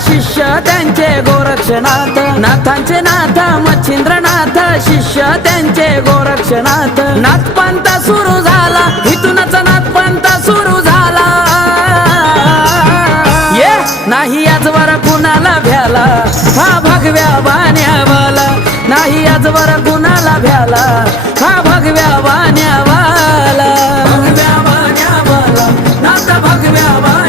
शिष्य त्यांचे गोरक्षनाथ, नाथांचे नाथ मच्छिंद्रनाथ, शिष्य त्यांचे गोरक्षनाथ. नाथपंथ सुरू झाला, इथूनच नाथपंथ सुरू झाला. ये नाही आजवर कुणाला भ्याला, हा भगव्या बाण्यावाला. नाही आजवर कुणाला भ्याला, हा भगव्या बाण्यावाला. भगव्या बाण्यावाला, नाथ भगव्या बाण्यावाला.